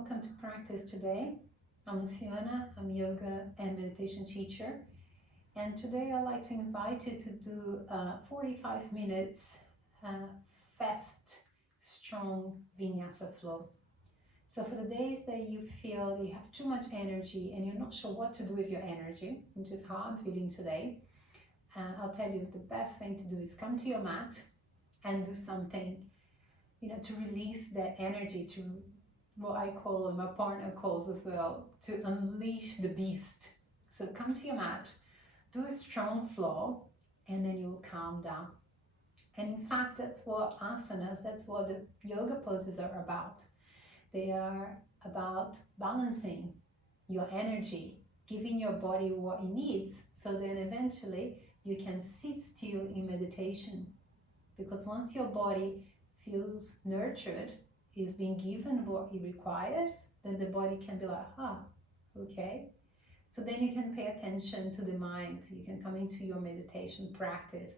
Welcome to practice today. I'm Luciana, I'm yoga and meditation teacher, and today I'd like to invite you to do 45 minutes fast, strong Vinyasa flow. So for the days that you feel you have too much energy and you're not sure what to do with your energy, which is how I'm feeling today, I'll tell you the best thing to do is come to your mat and do something, to release that energy, to what I call, and my partner calls as well, to unleash the beast. So come to your mat, do a strong flow, and then you'll calm down. And in fact, that's what asanas, that's what the yoga poses are about. They are about balancing your energy, giving your body what it needs, so then eventually you can sit still in meditation. Because once your body feels nurtured, is being given what it requires, then the body can be like, okay. So then you can pay attention to the mind. You can come into your meditation practice.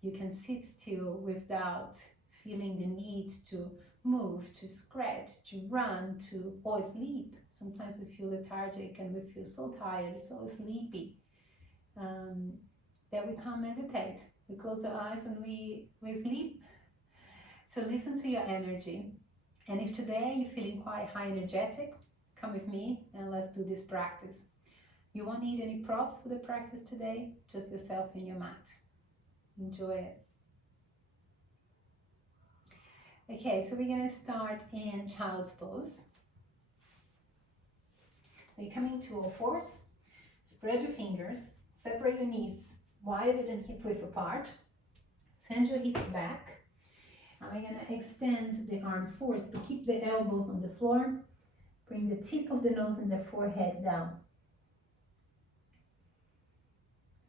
You can sit still without feeling the need to move, to scratch, to run, or sleep. Sometimes we feel lethargic and we feel so tired, so sleepy, that we can't meditate. We close the eyes and we sleep. So listen to your energy. And if today you're feeling quite high energetic, come with me and let's do this practice. You won't need any props for the practice today, just yourself and your mat. Enjoy it. Okay, so we're going to start in child's pose. So you're coming to all fours, spread your fingers, separate your knees wider than hip width apart, send your hips back. Now we're going to extend the arms forward, but keep the elbows on the floor. Bring the tip of the nose and the forehead down.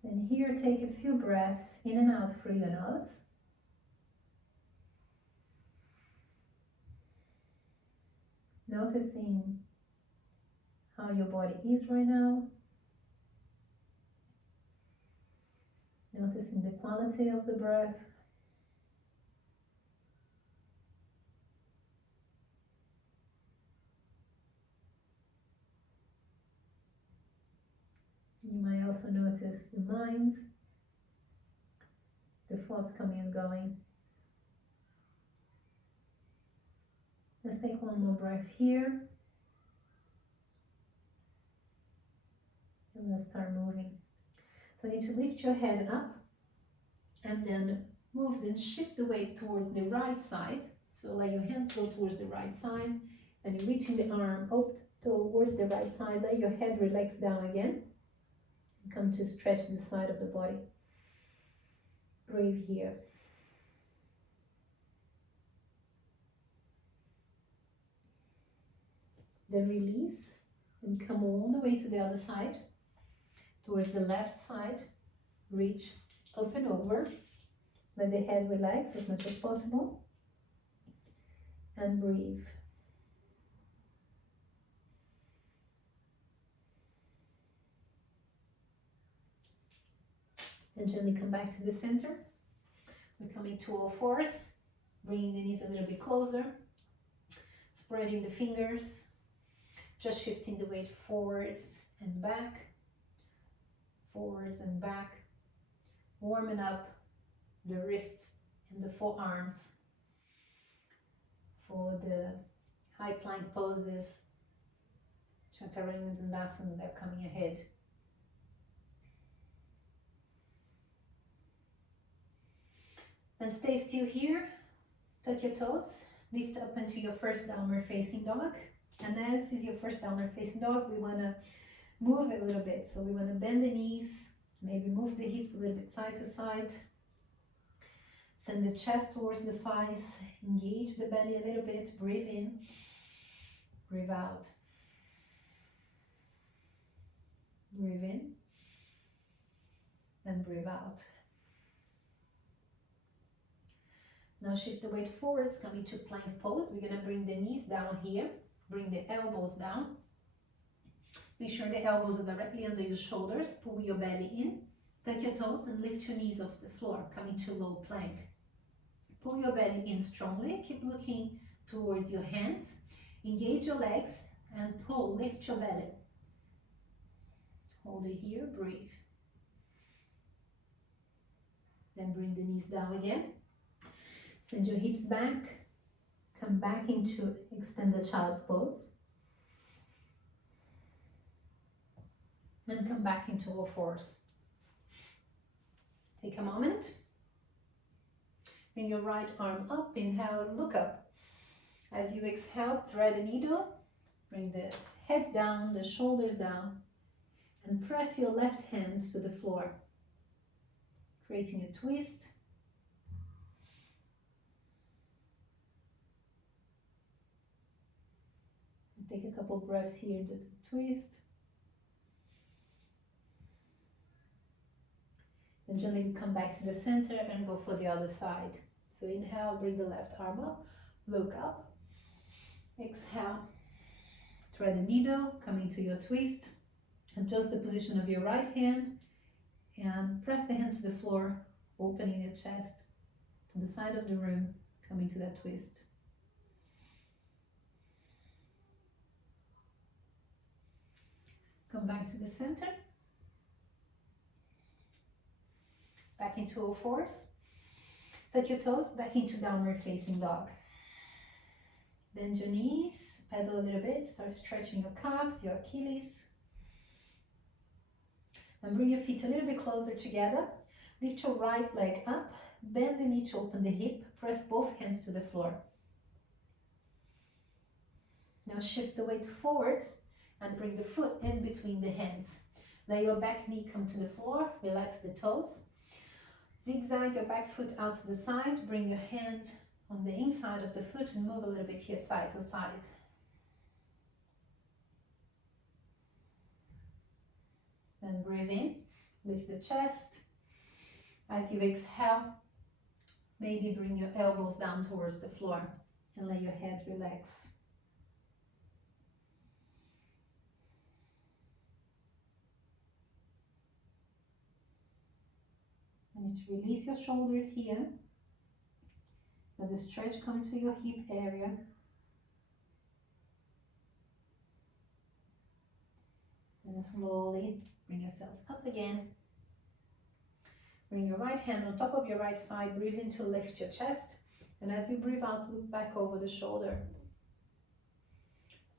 Then here, take a few breaths in and out through your nose. Noticing how your body is right now. Noticing the quality of the breath. You might also notice the mind, the thoughts coming and going. Let's take one more breath here. And let's start moving. So you need to lift your head up and then shift the weight towards the right side. So let your hands go towards the right side and you're reaching the arm up towards the right side. Let your head relax down again. Come to stretch the side of the body. Breathe here. Then release and come all the way to the other side, towards the left side. Reach up and over. Let the head relax as much as possible. And breathe. Then gently come back to the center. We're coming to all fours, bringing the knees a little bit closer, spreading the fingers, just shifting the weight forwards and back, warming up the wrists and the forearms for the high plank poses, chaturanga and dandasana that are coming ahead. And stay still here, tuck your toes, lift up into your first downward facing dog. And as is your first downward facing dog, we want to move it a little bit. So we want to bend the knees, maybe move the hips a little bit side to side. Send the chest towards the thighs, engage the belly a little bit, breathe in, breathe out. Breathe in and breathe out. Now shift the weight forwards, coming to plank pose. We're going to bring the knees down here, bring the elbows down. Be sure the elbows are directly under your shoulders. Pull your belly in, tuck your toes and lift your knees off the floor, coming to low plank. Pull your belly in strongly, keep looking towards your hands Engage your legs and pull, lift your belly. Hold it here, breathe. Then bring the knees down again. Send your hips back. Come back into extended child's pose. And come back into all fours. Take a moment. Bring your right arm up, inhale, look up. As you exhale, thread a needle. Bring the head down, the shoulders down. And press your left hand to the floor, creating a twist. And take a couple breaths here to the twist. Then gently come back to the center and go for the other side. So inhale, bring the left arm up, look up. Exhale, thread the needle, come into your twist. Adjust the position of your right hand and press the hand to the floor, opening your chest to the side of the room, coming to that twist. Come back to the center. Back into all fours. Tuck your toes back into downward facing dog. Bend your knees, pedal a little bit, start stretching your calves, your Achilles. And bring your feet a little bit closer together. Lift your right leg up, bend the knee to open the hip, press both hands to the floor. Now shift the weight forwards and bring the foot in between the hands. Let your back knee come to the floor, relax the toes. Zigzag your back foot out to the side, bring your hand on the inside of the foot and move a little bit here side to side. Then breathe in, lift the chest. As you exhale, maybe bring your elbows down towards the floor and let your head relax. And to release your shoulders here. Let the stretch come to your hip area. And slowly bring yourself up again. Bring your right hand on top of your right thigh. Breathe in to lift your chest. And as you breathe out, look back over the shoulder.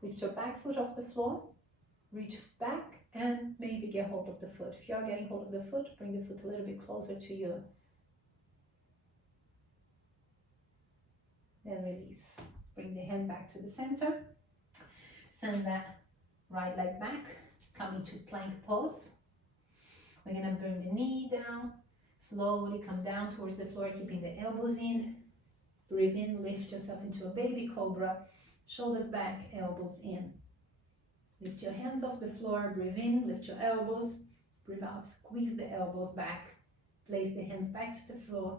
Lift your back foot off the floor. Reach back and maybe get hold of the foot. If you are getting hold of the foot, bring the foot a little bit closer to you. Then release. Bring the hand back to the center. Send that right leg back. Come into plank pose. We're going to bring the knee down. Slowly come down towards the floor, keeping the elbows in. Breathe in, lift yourself into a baby cobra. Shoulders back, elbows in. Lift your hands off the floor, breathe in, lift your elbows. Breathe out, squeeze the elbows back. Place the hands back to the floor.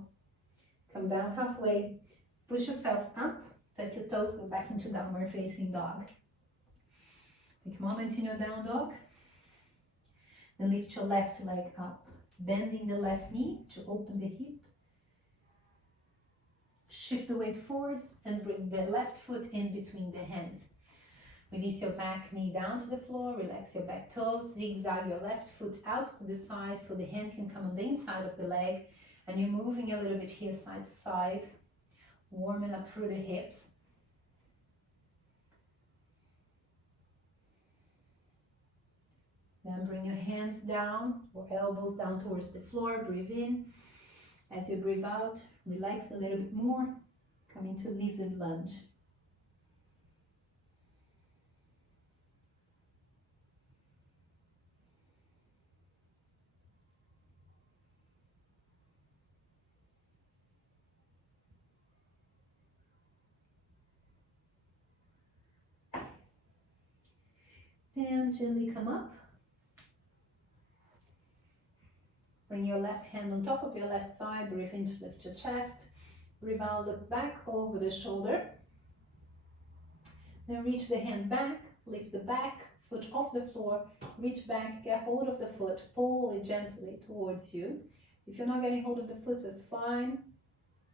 Come down halfway. Push yourself up. Tuck your toes, go back into downward facing dog. Take a moment in your down dog. Then lift your left leg up, bending the left knee to open the hip. Shift the weight forwards and bring the left foot in between the hands. Release your back knee down to the floor, relax your back toes, zigzag your left foot out to the side so the hand can come on the inside of the leg, and you're moving a little bit here side to side, warming up through the hips. Then bring your hands down or elbows down towards the floor, breathe in. As you breathe out, relax a little bit more, come into lizard lunge. And gently come up. Bring your left hand on top of your left thigh, breathe in to lift your chest. Breathe out, look back over the shoulder. Then reach the hand back, lift the back foot off the floor, reach back, get hold of the foot, pull it gently towards you. If you're not getting hold of the foot, that's fine.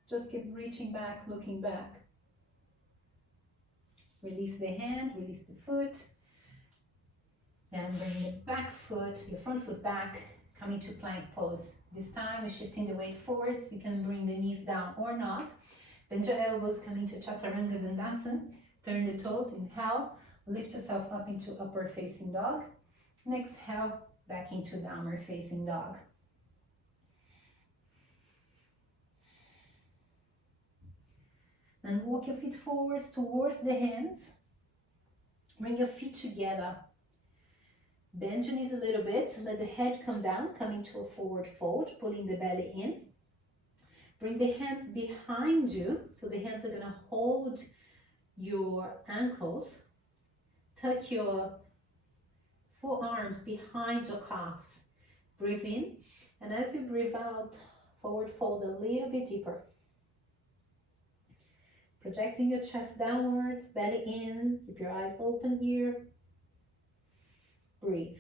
Just keep reaching back, looking back. Release the hand, release the foot. Then bring the back foot, your front foot back, coming to plank pose. This time we're shifting the weight forwards. You can bring the knees down or not. Bend your elbows, coming to Chaturanga Dandasana. Turn the toes, inhale. Lift yourself up into upward facing dog. And exhale, back into downward facing dog. Then walk your feet forwards towards the hands. Bring your feet together. Bend your knees a little bit. Let the head come down, coming to a forward fold, pulling the belly in. Bring the hands behind you. So the hands are going to hold your ankles. Tuck your forearms behind your calves. Breathe in. And as you breathe out, forward fold a little bit deeper. Projecting your chest downwards, belly in. Keep your eyes open here. Breathe.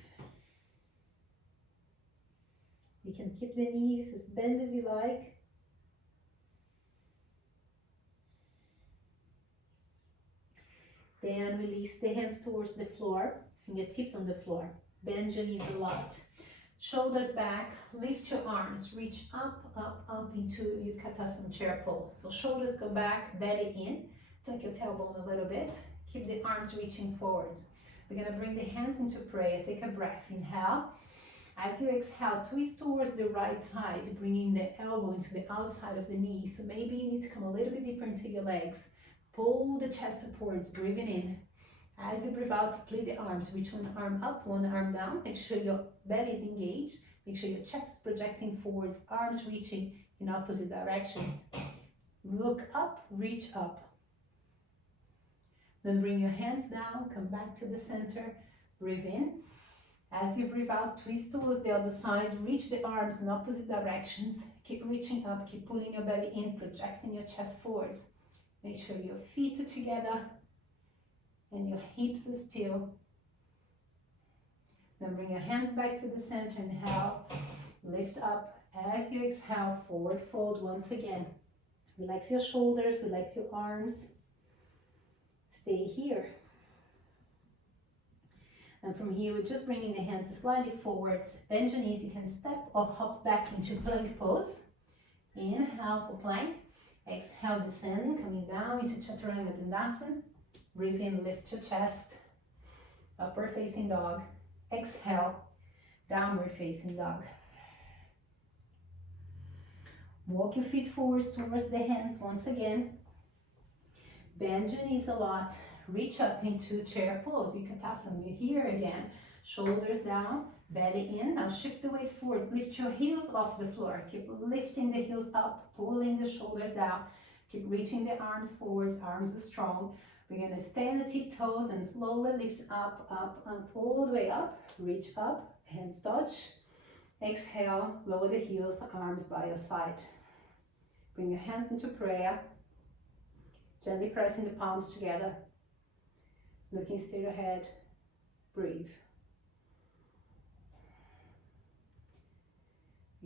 You can keep the knees as bent as you like. Then release the hands towards the floor, fingertips on the floor. Bend your knees a lot. Shoulders back, lift your arms, reach up, up, up into Utkatasana chair pose. So shoulders go back, belly in. Tuck your tailbone a little bit. Keep the arms reaching forwards. We're going to bring the hands into prayer. Take a breath. Inhale. As you exhale, twist towards the right side, bringing the elbow into the outside of the knee. So maybe you need to come a little bit deeper into your legs. Pull the chest upwards, breathing in. As you breathe out, split the arms. Reach one arm up, one arm down. Make sure your belly is engaged. Make sure your chest is projecting forwards, arms reaching in opposite direction. Look up, reach up. Then bring your hands down, come back to the center. Breathe in. As you breathe out, twist towards the other side. Reach the arms in opposite directions. Keep reaching up, keep pulling your belly in, projecting your chest forwards. Make sure your feet are together and your hips are still. Then bring your hands back to the center. Inhale, lift up. As you exhale, forward fold once again. Relax your shoulders, relax your arms. Stay here. And from here, we're just bringing the hands slightly forwards. Bend your knees. You can step or hop back into plank pose. Inhale for plank. Exhale, descending, coming down into Chaturanga Dandasana. Breathe in, lift your chest. Upward facing dog. Exhale, downward facing dog. Walk your feet forwards towards the hands once again. Bend your knees a lot. Reach up into chair pose. Utkatasana. We're here again. Shoulders down, belly in. Now shift the weight forwards. Lift your heels off the floor. Keep lifting the heels up, pulling the shoulders down. Keep reaching the arms forwards. Arms are strong. We're going to stay on the tiptoes and slowly lift up, up, up, all the way up. Reach up, hands touch. Exhale, lower the heels, arms by your side. Bring your hands into prayer. Gently pressing the palms together. Looking straight ahead. Breathe.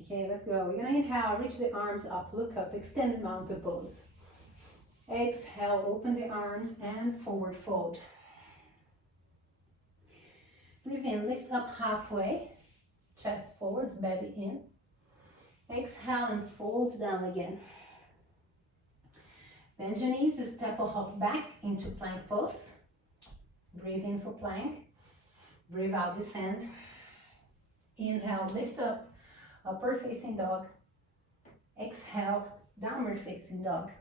Okay, let's go. We're going to inhale, reach the arms up, look up, extended mountain pose. Exhale, open the arms and forward fold. Breathe in, lift up halfway, chest forwards, belly in. Exhale and fold down again. Bend your knees, step or hop back into plank pose. Breathe in for plank. Breathe out, descend. Inhale, lift up, upward facing dog. Exhale, downward facing dog.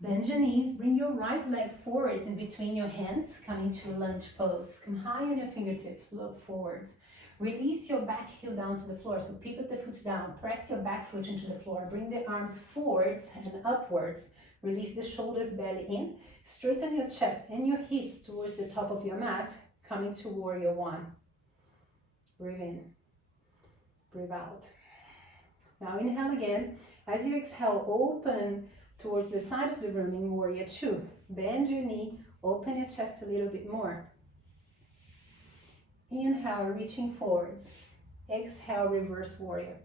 Bend your knees, bring your right leg forwards in between your hands, coming to lunge pose. Come high on your fingertips, look forwards. Release your back heel down to the floor, so pivot the foot down, press your back foot into the floor, bring the arms forwards and upwards. Release the shoulders, belly in. Straighten your chest and your hips towards the top of your mat, coming to warrior one. Breathe in, breathe out. Now inhale again. As you exhale, open towards the side of the room in warrior two. Bend your knee, open your chest a little bit more. Inhale, reaching forwards. Exhale, reverse warrior.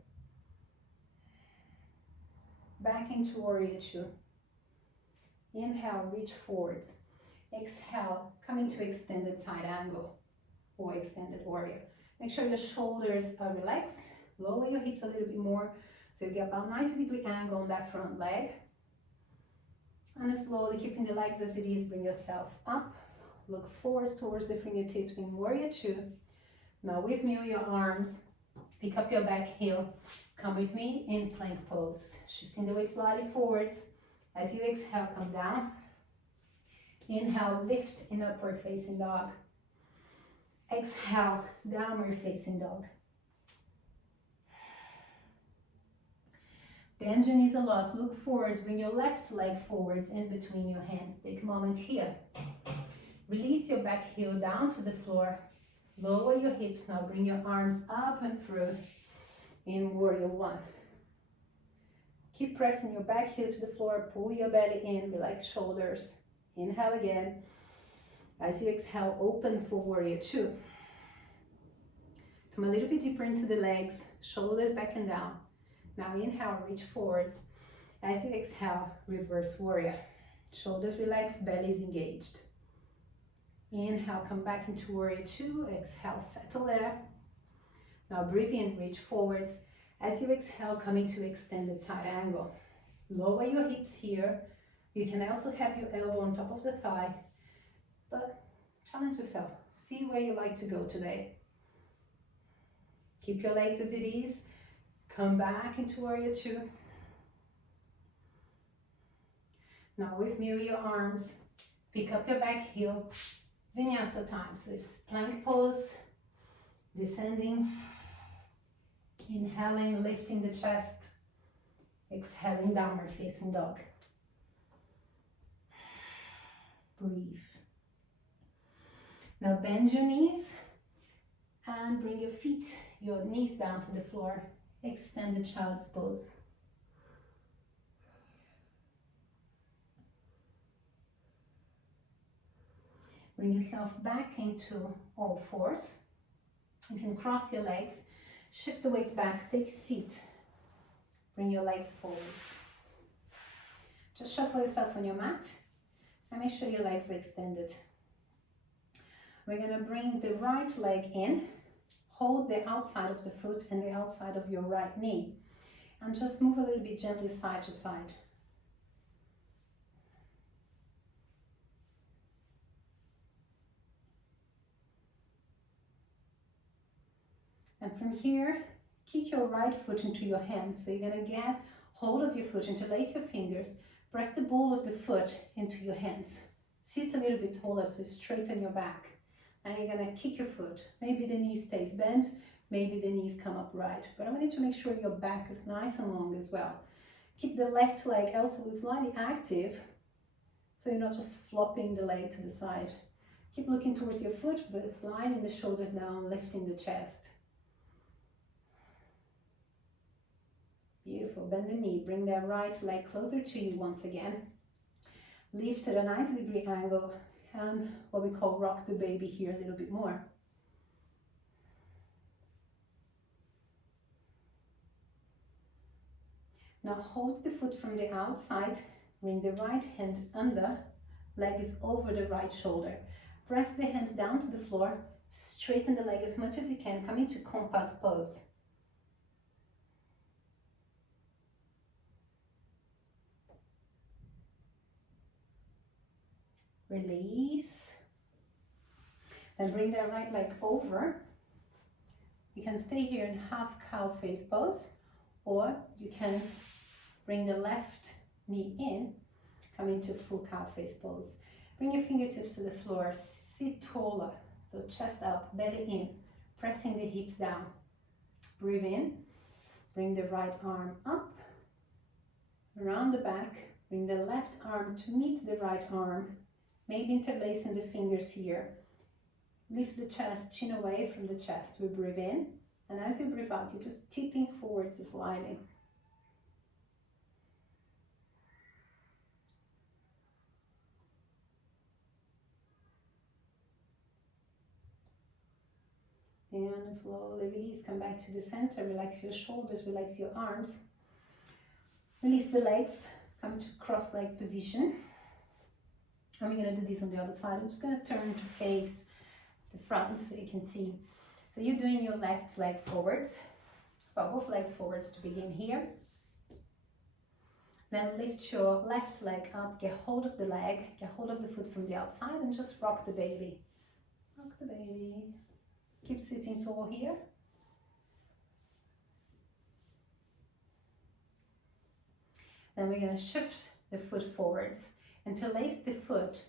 Back into warrior two. Inhale, reach forwards. Exhale, come into extended side angle or extended warrior. Make sure your shoulders are relaxed. Lower your hips a little bit more so you get about 90-degree angle on that front leg. And slowly keeping the legs as it is, bring yourself up. Look forward towards the fingertips in warrior two. Now with me with your arms, pick up your back heel. Come with me in plank pose. Shifting the weight slightly forwards. As you exhale, come down. Inhale, lift in upward facing dog. Exhale, downward facing dog. Bend your knees a lot, look forwards, bring your left leg forwards in between your hands. Take a moment here. Release your back heel down to the floor. Lower your hips, now bring your arms up and through in warrior one. Keep pressing your back heel to the floor, pull your belly in, relax shoulders. Inhale again. As you exhale, open for warrior two. Come a little bit deeper into the legs, shoulders back and down. Now inhale, reach forwards. As you exhale, reverse warrior. Shoulders relaxed, belly is engaged. Inhale, come back into warrior two. Exhale, settle there. Now breathe in, reach forwards. As you exhale, come into extended side angle. Lower your hips here. You can also have your elbow on top of the thigh, but challenge yourself. See where you like to go today. Keep your legs as it is. Come back into warrior two. Now with me with your arms, pick up your back heel. Vinyasa time. So it's plank pose, descending, inhaling, lifting the chest, exhaling, downward facing dog. Breathe. Now bend your knees and bring your knees down to the floor. Extend the child's pose. Bring yourself back into all fours. You can cross your legs, shift the weight back, take a seat. Bring your legs forwards. Just shuffle yourself on your mat and make sure your legs are extended. We're going to bring the right leg in, hold the outside of the foot and the outside of your right knee, and just move a little bit gently side to side. And from here, kick your right foot into your hand. So you're going to get hold of your foot, interlace your fingers, press the ball of the foot into your hands. Sit a little bit taller, so straighten your back. And you're going to kick your foot. Maybe the knee stays bent, maybe the knees come upright. But I want you to make sure your back is nice and long as well. Keep the left leg also slightly active, so you're not just flopping the leg to the side. Keep looking towards your foot, but sliding the shoulders down, lifting the chest. Beautiful. Bend the knee. Bring that right leg closer to you once again. Lift at a 90-degree angle and what we call rock the baby here a little bit more. Now hold the foot from the outside. Bring the right hand under. Leg is over the right shoulder. Press the hands down to the floor. Straighten the leg as much as you can. Come into compass pose. Release. Then bring that right leg over. You can stay here in half cow face pose, or you can bring the left knee in, come into full cow face pose. Bring your fingertips to the floor, sit taller, so chest up, belly in, pressing the hips down. Breathe in, bring the right arm up, around the back, bring the left arm to meet the right arm, maybe interlacing the fingers here. Lift the chest, chin away from the chest. We breathe in, and as you breathe out, you're just tipping forwards, sliding. And slowly release, come back to the center, relax your shoulders, relax your arms. Release the legs, come to cross-leg position. And we're gonna do this on the other side. I'm just gonna turn to face the front so you can see. So you're doing your left leg forwards, well, both legs forwards to begin here. Then lift your left leg up, get hold of the leg, get hold of the foot from the outside and just rock the baby. Rock the baby. Keep sitting tall here. Then we're going to shift the foot forwards. Interlace the foot.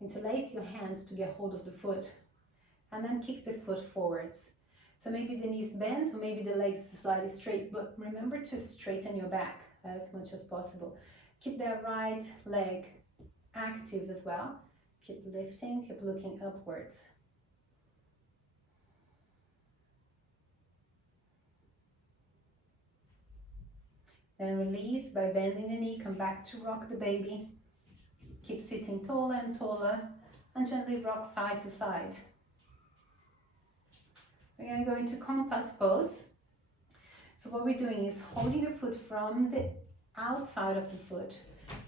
Interlace your hands to get hold of the foot. And then kick the foot forwards. So maybe the knees bend or maybe the legs slightly straight, but remember to straighten your back as much as possible. Keep that right leg active as well. Keep lifting, keep looking upwards. Then release by bending the knee, come back to rock the baby. Keep sitting taller and taller and gently rock side to side. We're going to go into compass pose. So what we're doing is holding the foot from the outside of the foot.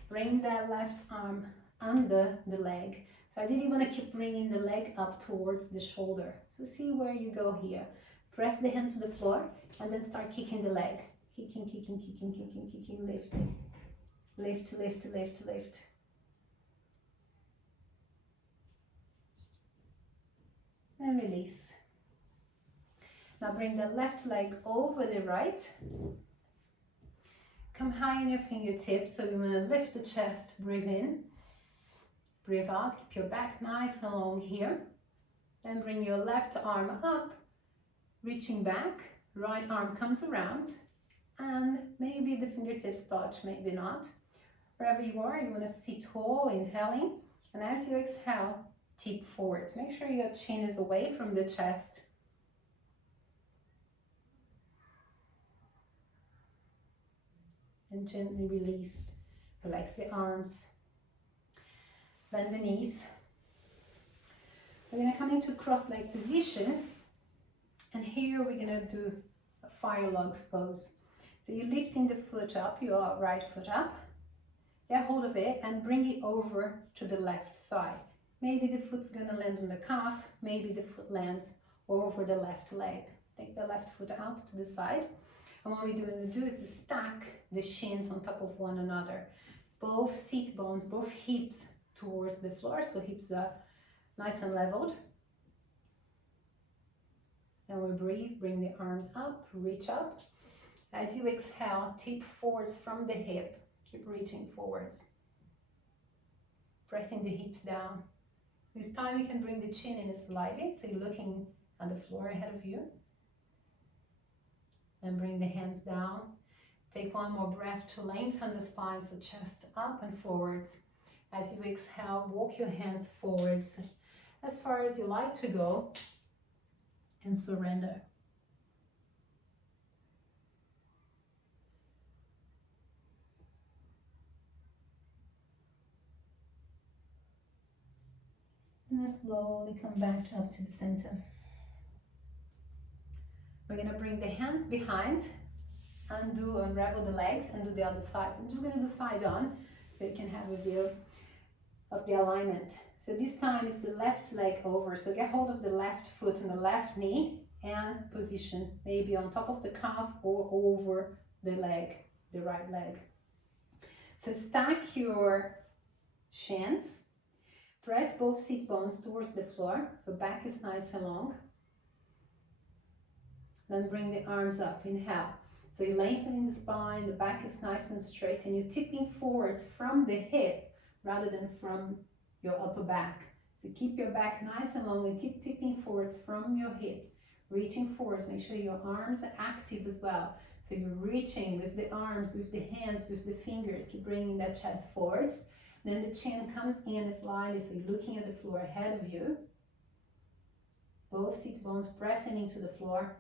Bring that left arm under the leg. So I really want to keep bringing the leg up towards the shoulder. So see where you go here. Press the hand to the floor and then start kicking the leg. Kicking, kicking, kicking, kicking, kicking, lifting. Lift, lift, lift, lift. And release. Now bring the left leg over the right. Come high on your fingertips. So you want to lift the chest, breathe in, breathe out. Keep your back nice and long here. Then bring your left arm up, reaching back. Right arm comes around. And maybe the fingertips touch, maybe not. Wherever you are, you want to sit tall, inhaling. And as you exhale, tip forwards. Make sure your chin is away from the chest. And gently release. Relax the arms. Bend the knees. We're going to come into cross-leg position. And here we're going to do a fire logs pose. So you're lifting the foot up, your right foot up. Get hold of it and bring it over to the left thigh. Maybe the foot's going to land on the calf. Maybe the foot lands over the left leg. Take the left foot out to the side. And what we're going to do is to stack the shins on top of one another. Both seat bones, both hips towards the floor, so hips are nice and leveled. And we breathe, bring the arms up, reach up. As you exhale, tip forwards from the hip, keep reaching forwards. Pressing the hips down. This time you can bring the chin in slightly, so you're looking at the floor ahead of you. And bring the hands down. Take one more breath to lengthen the spine, so chest up and forwards. As you exhale, walk your hands forwards as far as you like to go and surrender. And then slowly come back up to the center. We're going to bring the hands behind and unravel the legs and do the other side. So I'm just going to do side on so you can have a view of the alignment. So this time it's the left leg over. So get hold of the left foot and the left knee and position maybe on top of the calf or over the leg, the right leg. So stack your shins. Press both seat bones towards the floor. So back is nice and long. Then bring the arms up, inhale. So you're lengthening the spine, the back is nice and straight, and you're tipping forwards from the hip rather than from your upper back. So keep your back nice and long and keep tipping forwards from your hips, reaching forwards. Make sure your arms are active as well. So you're reaching with the arms, with the hands, with the fingers. Keep bringing that chest forwards. Then the chin comes in slightly, so you're looking at the floor ahead of you. Both seat bones pressing into the floor.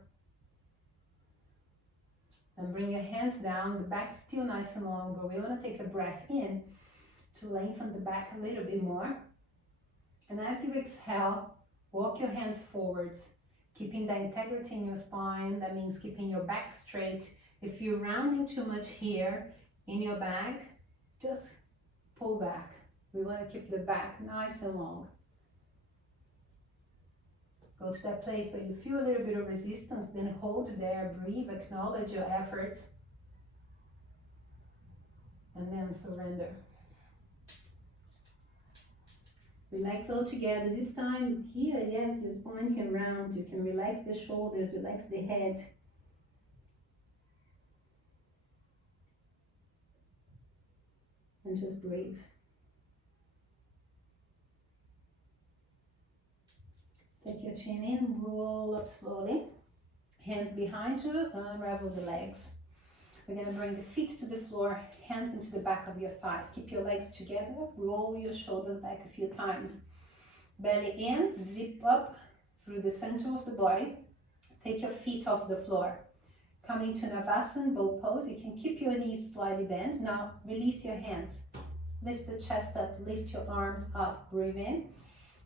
And bring your hands down, the back still nice and long, but we want to take a breath in to lengthen the back a little bit more. And as you exhale, walk your hands forwards, keeping that integrity in your spine. That means keeping your back straight. If you're rounding too much here in your back, just pull back. We want to keep the back nice and long. Go to that place where you feel a little bit of resistance, then hold there, breathe, acknowledge your efforts, and then surrender. Relax all together. This time here, yes, your spine can round. You can relax the shoulders, relax the head. And just breathe. Take your chin in, roll up slowly. Hands behind you, unravel the legs. We're going to bring the feet to the floor, hands into the back of your thighs. Keep your legs together, roll your shoulders back a few times. Belly in, zip up through the center of the body. Take your feet off the floor. Come into Navasana, bow pose. You can keep your knees slightly bent. Now release your hands. Lift the chest up, lift your arms up, breathe in.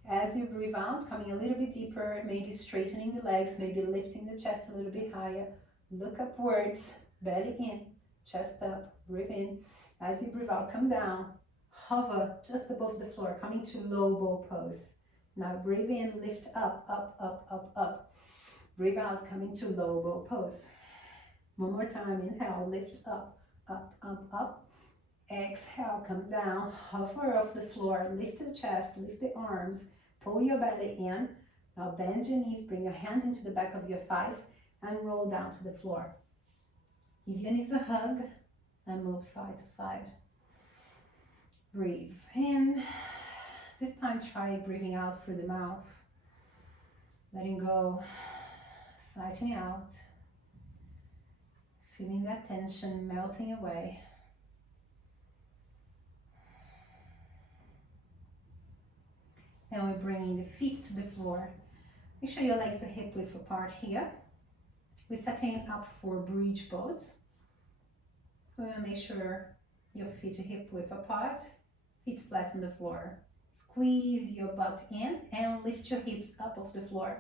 As you breathe out, coming a little bit deeper, maybe straightening the legs, maybe lifting the chest a little bit higher. Look upwards, belly in, chest up, breathe in. As you breathe out, come down, hover just above the floor, coming to low bow pose. Now breathe in, lift up, up, up, up, up. Breathe out, coming to low bow pose. One more time, inhale, lift up, up, up, up. Exhale, come down, hover off the floor, lift the chest, lift the arms, pull your belly in. Now bend your knees, bring your hands into the back of your thighs and roll down to the floor. Give your knees a hug and move side to side. Breathe in. This time try breathing out through the mouth. Letting go, sighting out. Feeling that tension melting away. Now we're bringing the feet to the floor. Make sure your legs are hip width apart here. We're setting up for bridge pose. So we're gonna make sure your feet are hip width apart, feet flat on the floor. Squeeze your butt in and lift your hips up off the floor.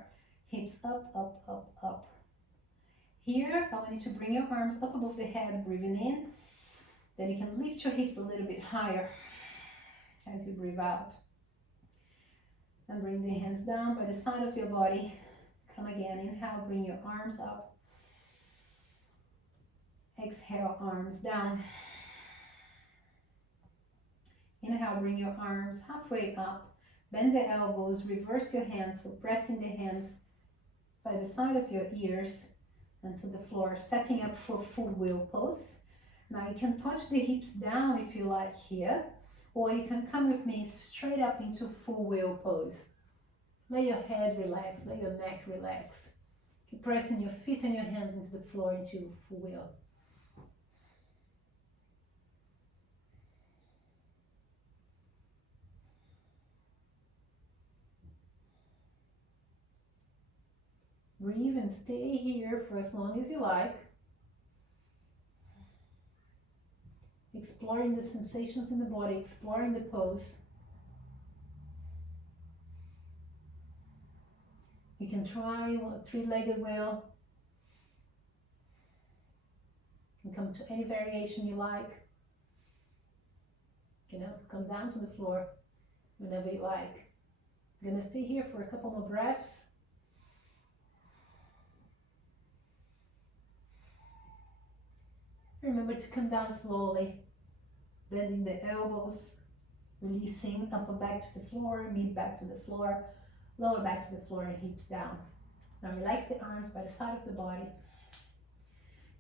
Hips up, up, up, up. Here, I want you to bring your arms up above the head, breathing in. Then you can lift your hips a little bit higher as you breathe out. And bring the hands down by the side of your body. Come again, inhale, bring your arms up. Exhale, arms down. Inhale, bring your arms halfway up. Bend the elbows, reverse your hands, so pressing the hands by the side of your ears and to the floor, setting up for full wheel pose. Now you can touch the hips down if you like here, or you can come with me straight up into full wheel pose. Let your head relax, let your neck relax. Keep pressing your feet and your hands into the floor into full wheel. Breathe and stay here for as long as you like. Exploring the sensations in the body, exploring the pose. You can try a three-legged wheel. You can come to any variation you like. You can also come down to the floor whenever you like. I'm gonna stay here for a couple more breaths. Remember to come down slowly, bending the elbows, releasing upper back to the floor, mid back to the floor, lower back to the floor and hips down. Now relax the arms by the side of the body.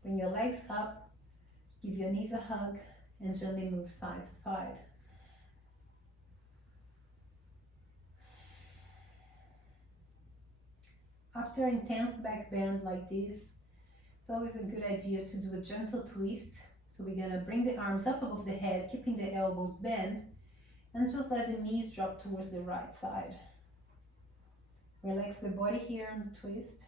Bring your legs up, give your knees a hug and gently move side to side. After intense back bend like this, it's always a good idea to do a gentle twist. So we're gonna bring the arms up above the head, keeping the elbows bent, and just let the knees drop towards the right side. Relax the body here on the twist.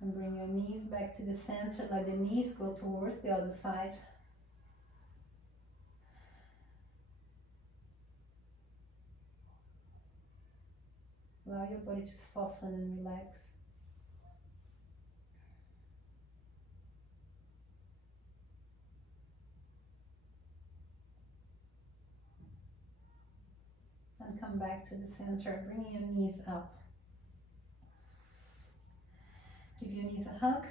And bring your knees back to the center, let the knees go towards the other side. Allow your body to soften and relax. And come back to the center, bringing your knees up. Give your knees a hug.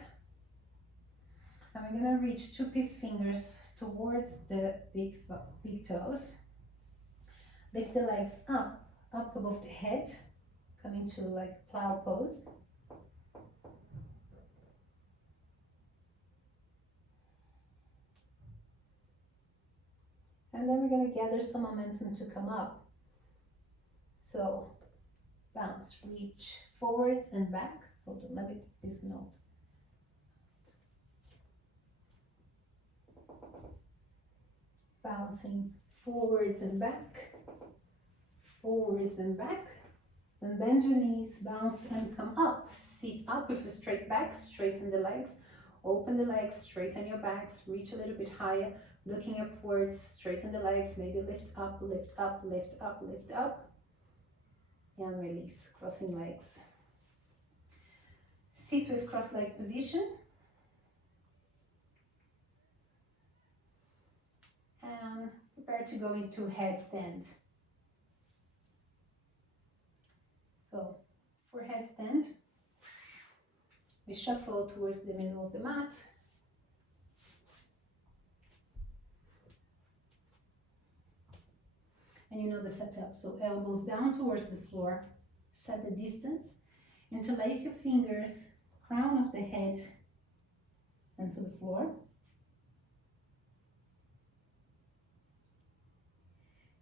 And we're going to reach two peace fingers towards the big toes. Lift the legs up above the head. Come into like plow pose. And then we're going to gather some momentum to come up. So bounce, reach forwards and back. Hold on, let me get this note. Bouncing forwards and back, forwards and back. Then bend your knees, bounce and come up. Sit up with a straight back, straighten the legs, open the legs, straighten your backs, reach a little bit higher, looking upwards, straighten the legs, maybe lift up, lift up, lift up, lift up, and release, crossing legs. Sit with cross-leg position. And prepare to go into headstand. So for headstand, we shuffle towards the middle of the mat. And you know the setup, so elbows down towards the floor, set the distance, interlace your fingers, crown of the head into the floor.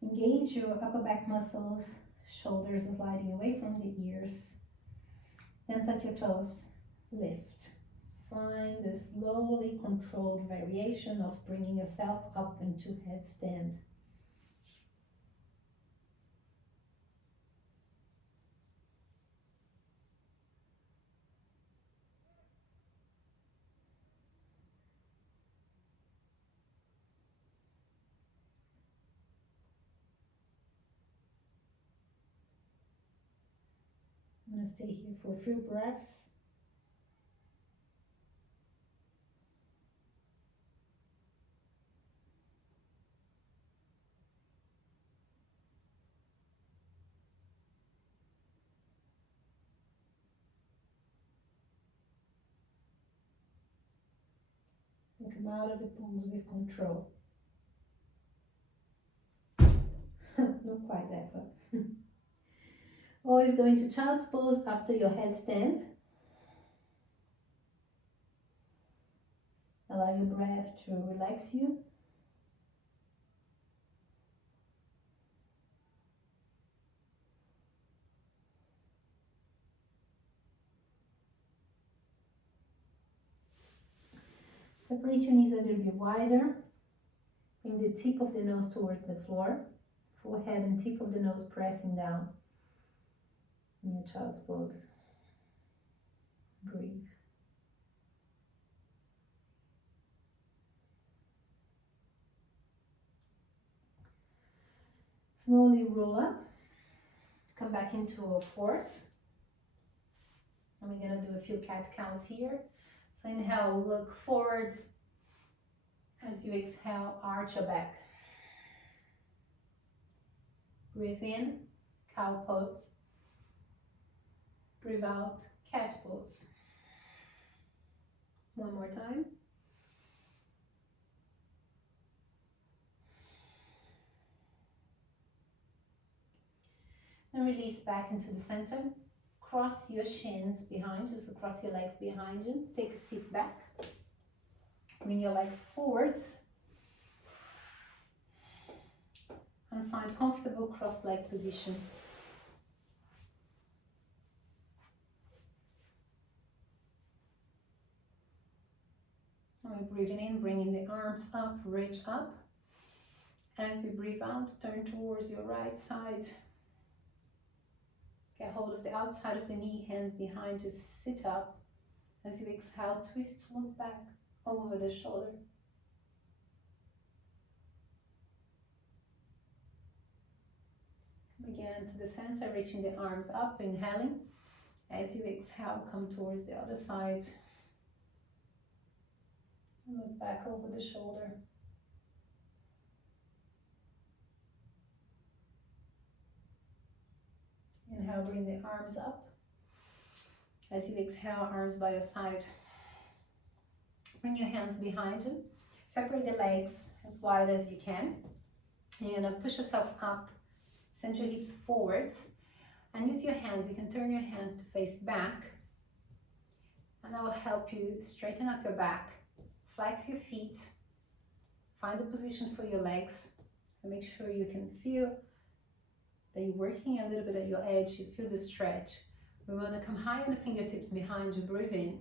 Engage your upper back muscles, shoulders sliding away from the ears. Then tuck your toes, lift. Find a slowly controlled variation of bringing yourself up into headstand. I'm going to stay here for a few breaths. And come out of the pose with control. Not quite that, but always go into child's pose after your headstand. Allow your breath to relax you. Separate your knees a little bit wider. Bring the tip of the nose towards the floor. Forehead and tip of the nose pressing down in your child's pose. Breathe. Slowly roll up. Come back into a force. And we're going to do a few cat cows here. So inhale, look forwards. As you exhale, arch your back. Breathe in, cow pose. Breathe out, cat pose. One more time. And release back into the center. Cross your shins behind you, so cross your legs behind you. Take a seat back. Bring your legs forwards. And find comfortable cross-leg position. And we're breathing in, bringing the arms up, reach up. As you breathe out, turn towards your right side. Get hold of the outside of the knee, hand behind you, sit up. As you exhale, twist, look back over the shoulder. Again to the center, reaching the arms up, inhaling. As you exhale, come towards the other side. And look back over the shoulder. Inhale, bring the arms up. As you exhale, arms by your side. Bring your hands behind you. Separate the legs as wide as you can. You're gonna push yourself up. Send your hips forwards. And use your hands. You can turn your hands to face back. And that will help you straighten up your back. Flex your feet. Find a position for your legs. And make sure you can feel that you're working a little bit at your edge. You feel the stretch. We want to come high on the fingertips behind you. Breathe in.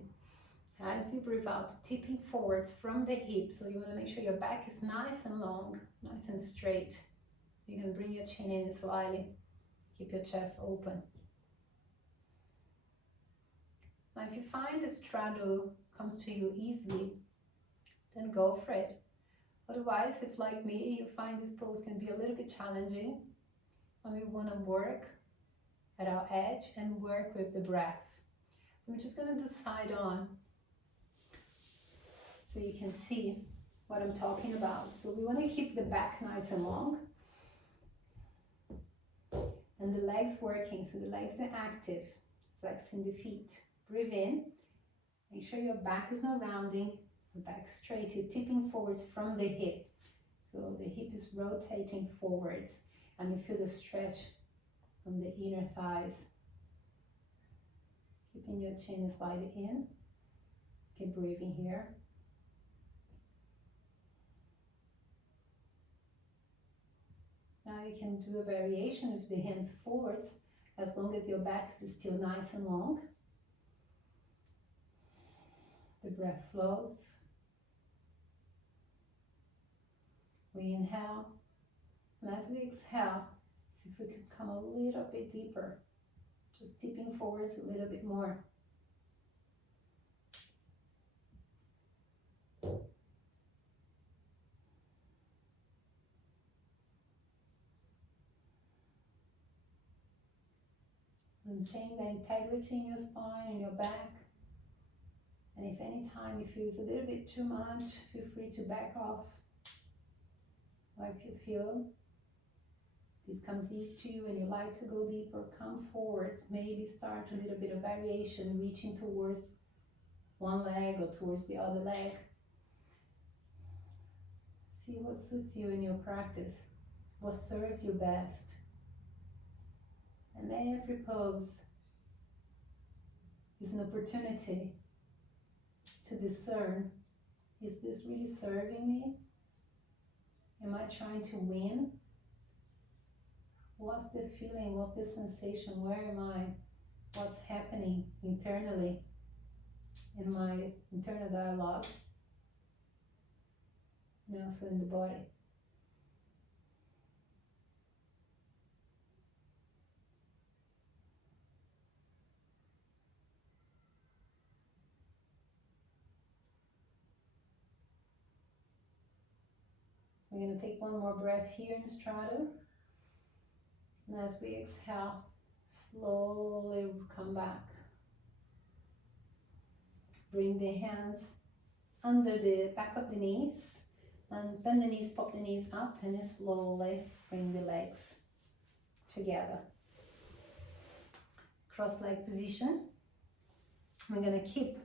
As you breathe out, tipping forwards from the hips. So you want to make sure your back is nice and long, nice and straight. You can bring your chin in slightly. Keep your chest open. Now if you find the straddle comes to you easily, then go for it. Otherwise, if like me, you find this pose can be a little bit challenging, and we want to work at our edge and work with the breath. So I'm just going to do side on so you can see what I'm talking about. So we want to keep the back nice and long and the legs working, so the legs are active, flexing the feet. Breathe in, make sure your back is not rounding, so back straight, you're tipping forwards from the hip. So the hip is rotating forwards and you feel the stretch from the inner thighs. Keeping your chin slightly in. Keep breathing here. Now you can do a variation with the hands forwards as long as your back is still nice and long. The breath flows. We inhale, and as we exhale, see if we can come a little bit deeper, just tipping forwards a little bit more. Maintain the integrity in your spine and your back. And if any time you feel it's a little bit too much, feel free to back off. Or if you feel this comes easy to you and you like to go deeper, come forwards. Maybe start a little bit of variation, reaching towards one leg or towards the other leg. See what suits you in your practice, what serves you best. And every pose is an opportunity to discern, is this really serving me? Am I trying to win? What's the feeling? What's the sensation? Where am I? What's happening internally in my internal dialogue? And also in the body. We're going to take one more breath here in straddle. And as we exhale, slowly come back. Bring the hands under the back of the knees and bend the knees, pop the knees up, and then slowly bring the legs together. Cross leg position. We're going to keep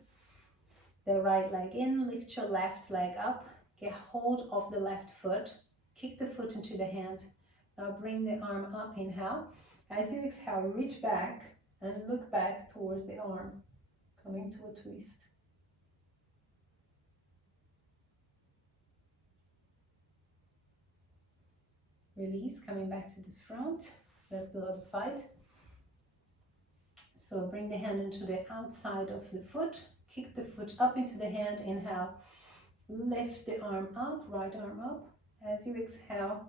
the right leg in, lift your left leg up, get hold of the left foot, kick the foot into the hand. Now bring the arm up, inhale. As you exhale, reach back and look back towards the arm, coming to a twist. Release, coming back to the front. Let's do the other side. So bring the hand into the outside of the foot, kick the foot up into the hand, inhale. Lift the arm up, right arm up. As you exhale,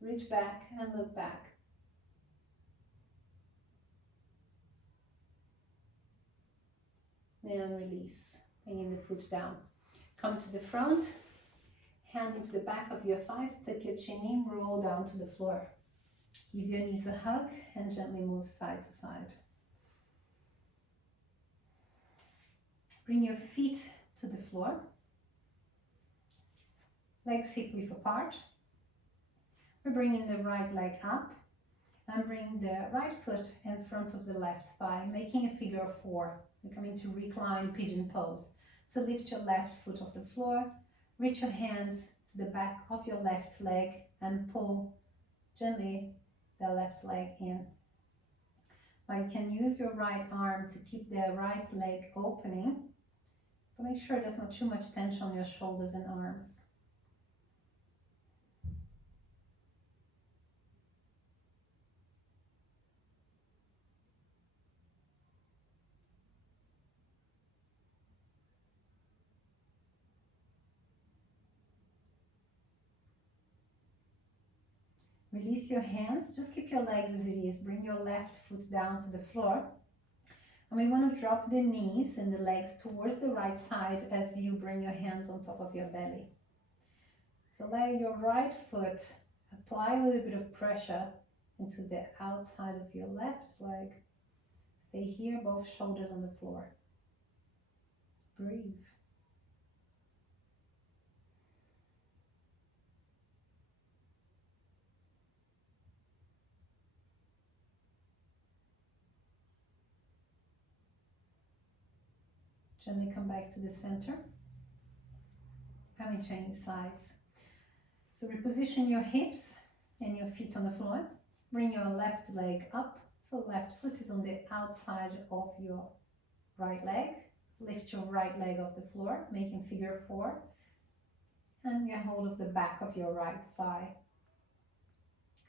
reach back and look back. And release, bringing the foot down. Come to the front, hand into the back of your thighs, tuck your chin in, roll down to the floor. Give your knees a hug and gently move side to side. Bring your feet to the floor. Legs hip width apart. We're bringing the right leg up and bring the right foot in front of the left thigh, making a figure of 4. We're coming to recline pigeon pose. So lift your left foot off the floor, reach your hands to the back of your left leg and pull gently the left leg in. Now you can use your right arm to keep the right leg opening, but make sure there's not too much tension on your shoulders and arms. Release your hands, just keep your legs as it is. Bring your left foot down to the floor. And we want to drop the knees and the legs towards the right side as you bring your hands on top of your belly. So lay your right foot, apply a little bit of pressure into the outside of your left leg. Stay here, both shoulders on the floor. Breathe. Gently come back to the center. And we change sides. So reposition your hips and your feet on the floor. Bring your left leg up. So left foot is on the outside of your right leg. Lift your right leg off the floor, making figure 4. And get hold of the back of your right thigh.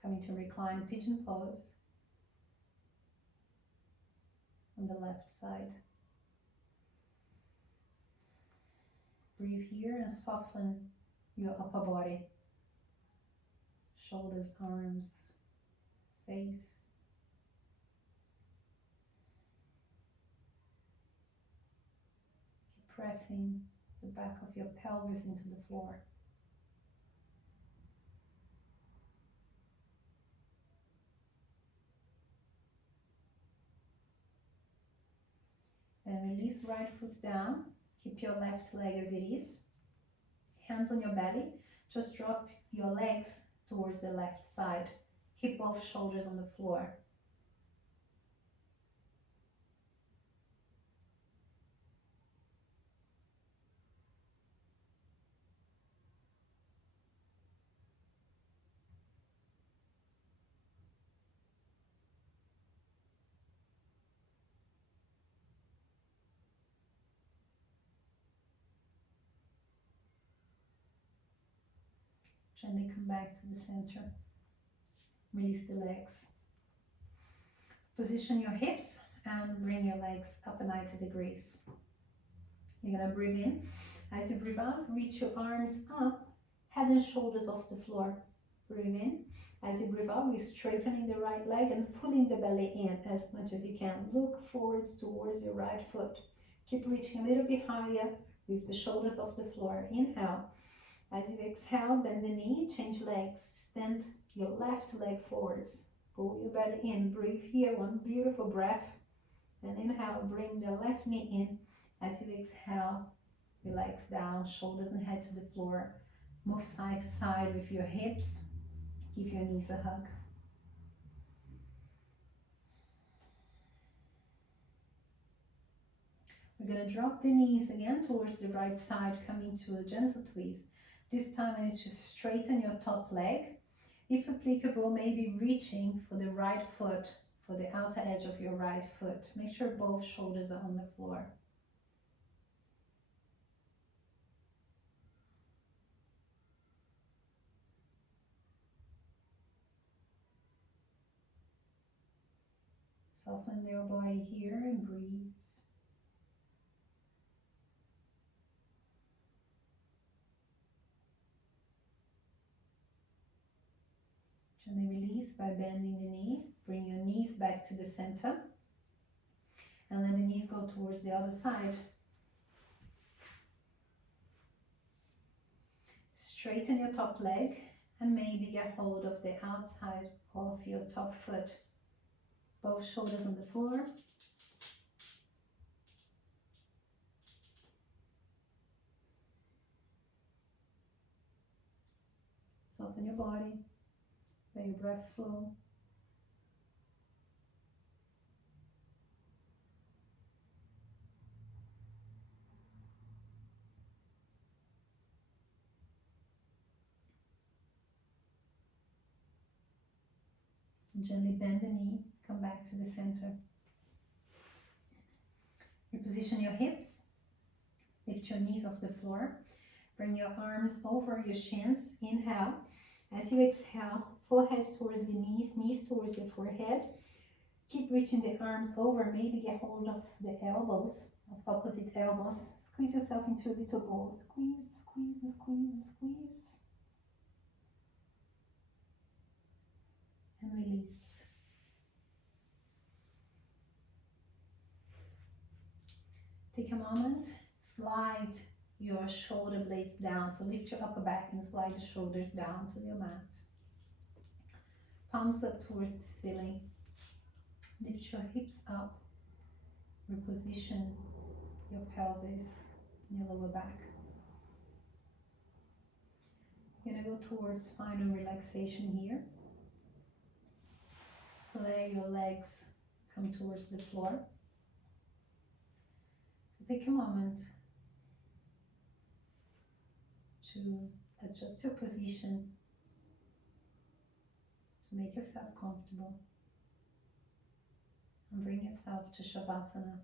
Coming to recline pigeon pose on the left side. Breathe here and soften your upper body. Shoulders, arms, face. Keep pressing the back of your pelvis into the floor. Then release right foot down. Keep your left leg as it is. Hands on your belly. Just drop your legs towards the left side. Keep both shoulders on the floor. Gently come back to the center. Release the legs. Position your hips and bring your legs up 90 degrees. You're going to breathe in. As you breathe out, reach your arms up, head and shoulders off the floor. Breathe in. As you breathe out, we're straightening the right leg and pulling the belly in as much as you can. Look forwards towards your right foot. Keep reaching a little bit higher with the shoulders off the floor. Inhale. As you exhale, bend the knee, change legs, stand your left leg forwards. Pull your belly in, breathe here, one beautiful breath. And inhale, bring the left knee in. As you exhale, relax down, shoulders and head to the floor. Move side to side with your hips. Give your knees a hug. We're going to drop the knees again towards the right side, coming to a gentle twist. This time I need to straighten your top leg. If applicable, maybe reaching for the right foot, for the outer edge of your right foot. Make sure both shoulders are on the floor. Soften your body here and breathe. Gently release by bending the knee. Bring your knees back to the center. And let the knees go towards the other side. Straighten your top leg and maybe get hold of the outside of your top foot. Both shoulders on the floor. Soften your body, let your breath flow. Gently bend the knee, come back to the center. Reposition your hips, lift your knees off the floor. Bring your arms over your shins, inhale. As you exhale, forehead towards the knees, knees towards your forehead. Keep reaching the arms over, maybe get hold of the elbows, of opposite elbows. Squeeze yourself into a little ball. Squeeze, squeeze, squeeze, squeeze. And release. Take a moment, slide your shoulder blades down. So lift your upper back and slide the shoulders down to your mat. Palms up towards the ceiling. Lift your hips up. Reposition your pelvis and your lower back. You're going to go towards final relaxation here. So let your legs come towards the floor. So take a moment to adjust your position to make yourself comfortable and bring yourself to Shavasana.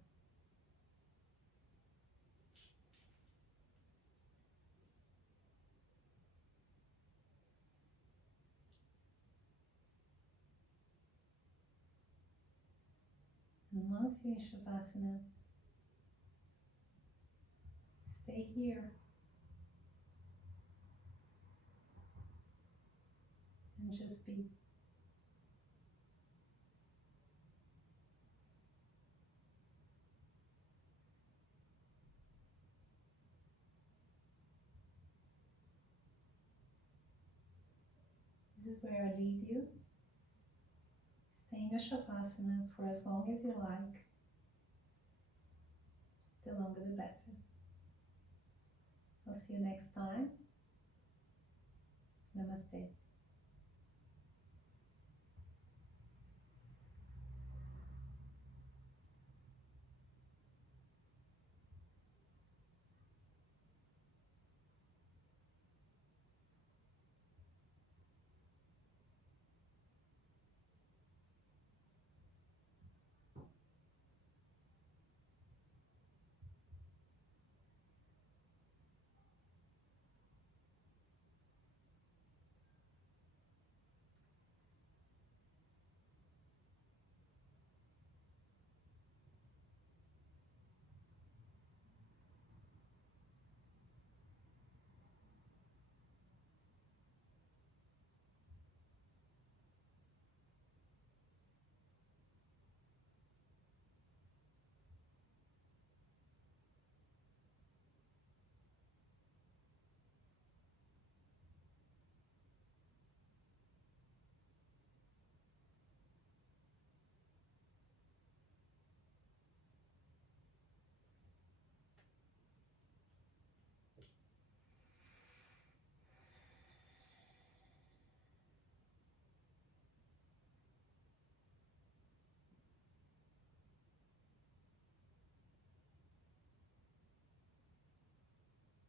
And once you're in Shavasana, stay here and just be. This is where I leave you. Stay in your Shavasana for as long as you like. The longer the better. I'll see you next time. Namaste.